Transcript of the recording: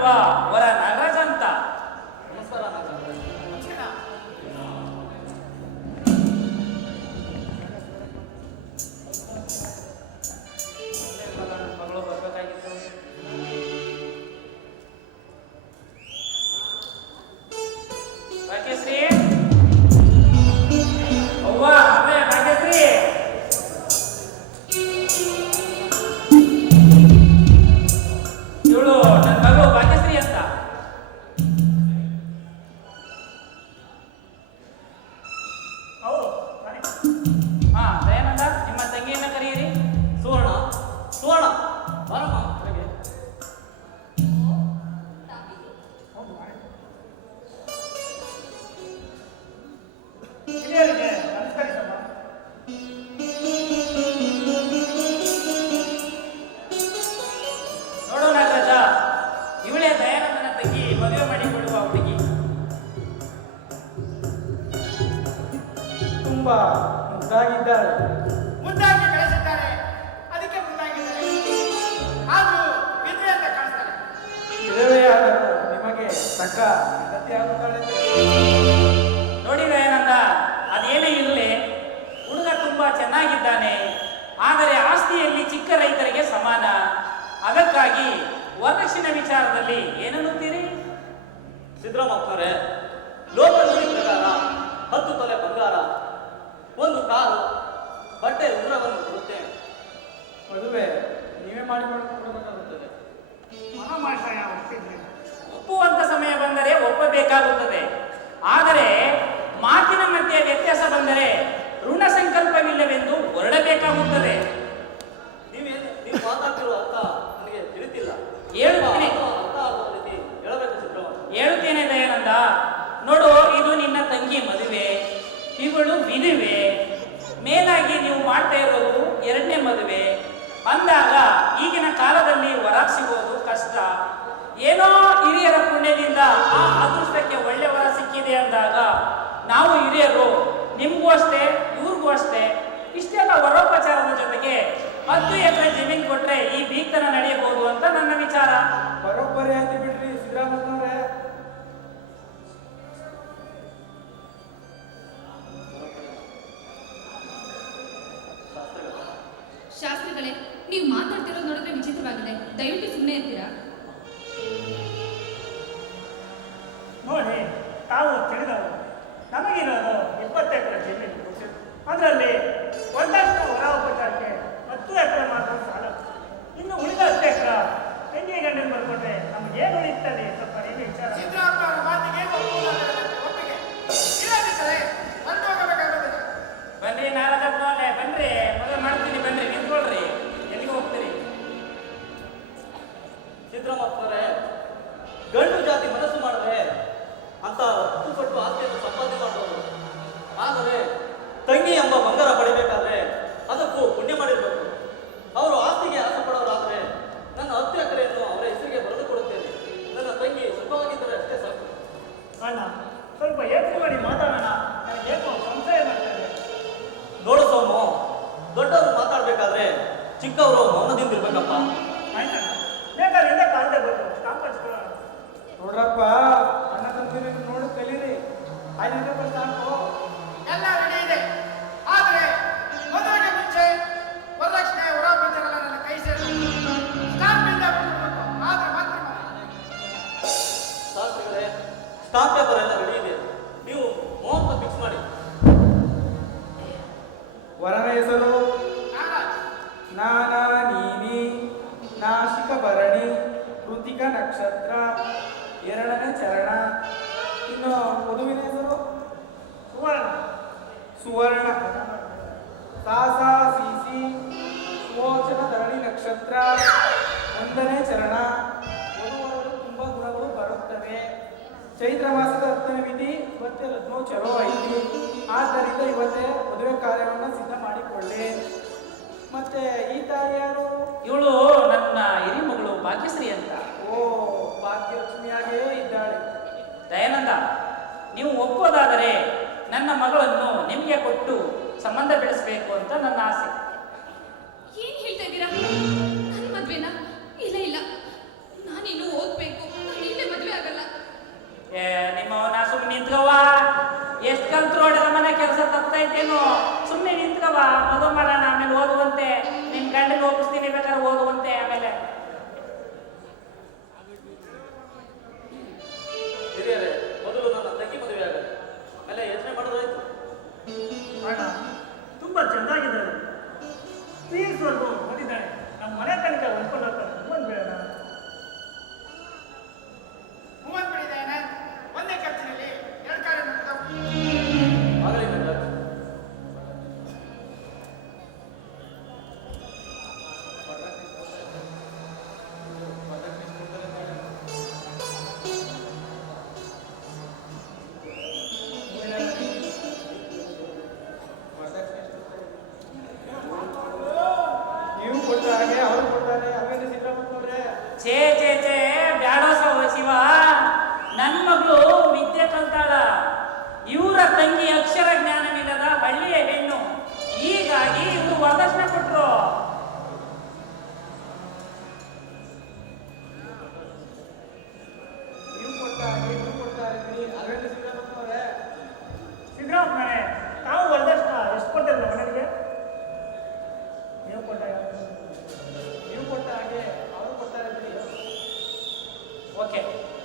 是吧？ಮುದ್ದಾಗಿ ಬೆಳೆಸಿದ್ದಾರೆ. ಅದಕ್ಕೆ ಮುಂದಾಗಿದ್ದಾರೆ ಆದರೂ ವಿಧವೆ ಅಂತ ಕಾಣಿಸ್ತಾರೆ. ವಿಧವೆಯಾದರೂ ನಿಮಗೆ ತಕ್ಕ ಗತಿಯಾಗುತ್ತಾಳೆ ನೋಡಿ ದಯಾನಂದ ಅದೇನೇ ಇರಲಿ ಹುಡುಗ ತುಂಬಾ ಚೆನ್ನಾಗಿದ್ದಾನೆ. ಆದರೆ ಆಸ್ತಿಯಲ್ಲಿ ಚಿಕ್ಕ ರೈತರಿಗೆ ಸಮಾನ. ಅದಕ್ಕಾಗಿ ವರದಕ್ಷಿಣೆ ವಿಚಾರದಲ್ಲಿ ಏನನ್ನುತ್ತೀರಿ ಸಿದ್ದರಾಮಪ್ಪನವರೇ ಲೋಕದಲ್ಲಿ ಪ್ರಕಾರ ಹತ್ತು ತೊಲೆ ಬಂಗಾರ ಒಂದು ಕಾಲು ಬಟ್ಟೆ ಉಂಗುರವನ್ನು ಕೊಡುತ್ತೇನೆ ಮದುವೆ ನೀವೇ ಮಾಡಿಕೊಳ್ಳಬೇಕಾಗುತ್ತದೆ ಒಪ್ಪುವಂತ ಸಮಯ ಬಂದರೆ ಒಪ್ಪಬೇಕಾಗುತ್ತದೆ. ಆದರೆ ಮಾತಿನ ಮಧ್ಯೆ ವ್ಯತ್ಯಾಸ ಬಂದರೆ ಋಣ ಸಂಕಲ್ಪವಿಲ್ಲವೆಂದು ಹೊರಡಬೇಕಾಗುತ್ತದೆ. ಆ ಅದೃಷ್ಟಕ್ಕೆ ಒಳ್ಳೆ ವರ ಸಿಕ್ಕಿದೆ ಅಂದಾಗ ನಾವು ಹಿರಿಯರು ನಿಮಗೂ ಅಷ್ಟೇ ಇವ್ರಿಗೂ ಅಷ್ಟೇ ಇಷ್ಟೆಲ್ಲ ವರೋಪಚಾರದ ಜೊತೆಗೆ ಹತ್ತು ಎಕರೆ ಜಮೀನು ಕೊಟ್ರೆ ಈ ಬೀಗ್ತನ ನಡೆಯಬಹುದು ಅಂತ ನನ್ನ ವಿಚಾರ. ಬರೋಬ್ಬರಿ ಆಯ್ತು ಬಿಡ್ರಿ ಸಿದ್ದರಾಮಯ್ಯನವರೇ ಶಾಸ್ತ್ರಿಗಳೇ ನೀವು ಮಾತಾಡ್ತಿರೋದು ನೋಡಿದ್ರೆ ವಿಚಿತ್ರವಾಗಿದೆ. ದಯವಿಟ್ಟು ಸುಮ್ಮನೆ ಇರ್ತೀರಾ? ಚಿಕ್ಕವರು ಮೌನದಿಂದ ಇರ್ಬೇಕಪ್ಪ. ನೋಡ್ರಪ್ಪ ಅಣ್ಣ ತಂದಿರಿ ನೋಡಿ ಕಲೀರಿ. ಆಯ್ತು ನಕ್ಷತ್ರ, ಎರಡನೇ ಚರಣ, ಇನ್ನು ವಧುವಿನ ಹೆಸರು ಸುವರ್ಣ. ಸುವರ್ಣ ಸಾಸಾ ಸಿಸಿ ಸುವೋಚನ ಧರಣಿ ನಕ್ಷತ್ರ, ಒಂದನೇ ಚರಣ. ವಧುವರರು ತುಂಬ ಗುಣಗಳು ಬರುತ್ತವೆ. ಚೈತ್ರ ಮಾಸದ ಹತ್ತನೇ ವಿಧಿ ಇವತ್ತೇ ಲಗ್ನೋ ಚಲೋ ಐತಿ. ಆದ್ದರಿಂದ ಇವತ್ತೇ ಮದುವೆ ಕಾರ್ಯವನ್ನು ಸಿದ್ಧ ಮಾಡಿಕೊಳ್ಳಿ. ಮತ್ತೆ ಈ ತಾಯಿ ಇವಳು ನನ್ನ ಹಿರಿಮಗಳು, ಭಾಗ್ಯಶ್ರೀ ಅಂತ. ಓ ಭಾಗ್ಯಲಕ್ಷ್ಮಿಯಾಗೇ ಇದ್ದಾಳೆ. ದಯಾನಂದ ನೀವು ಒಪ್ಪೋದಾದರೆ ನನ್ನ ಮಗಳನ್ನು ನಿಮಗೆ ಕೊಟ್ಟು ಸಂಬಂಧ ಬೆಳೆಸಬೇಕು ಅಂತ ನನ್ನ ಆಸೆ. ಏನ್ ಹೇಳ್ತಾ ಇದ್ದೀರಾ? ನನ್ನ ಮದ್ವೆನ? ಇಲ್ಲ ಇಲ್ಲ. ನಾನಿನ್ನು ಓದ್ಬೇಕು. ನಾನು ಇಲ್ಲೇ ಮದ್ವೆ ಆಗಲ್ಲ. ಏ ನಿಮ್ಮವನ ಸುಮ್ಮನೆ ನಿಂತ್ಕವ ಎಷ್ಟು ಕಲ್ತು ಹೊಡೆದ ಮನೆ ಕೆಲಸ ತಪ್ತೈತೇನೋ ಸುಮ್ಮನೆ ನಿಂತ್ಕವ ಮದುವೆ ಮಾಡೋಣ ಆಮೇಲೆ ಓದುವಂತೆ. ನಿನ್ ಗಂಡನ ಒಪ್ಪಿಸ್ತೀನಿ ಬೇಕಾದ್ರೆ ಓದುವಂತೆ. ತುಂಬಾ ಪ್ಲೀಸ್ ಪ್ಲೀಸ್ವರೆಗೂ ಓದಿದ್ದಾಳೆ ನಮ್ಮ ಮನೆ ತನಕ ಹೊಂದ್ಕೊಂಡು ಹೋಗ್ತಾರೆ ಛೇ ಛೇ ಛೇ ಮಗಳು ಕಲ್ತಾಳ. ಇವರ ತಂಗಿ ಅಕ್ಷರ ಜ್ಞಾನವಿಲ್ಲದ ಹಳ್ಳಿಯ ಹೆಣ್ಣು. ಹೀಗಾಗಿ ಇವರು ವರದಕ್ಷಿಣೆ ಕೊಟ್ಟರು Okay.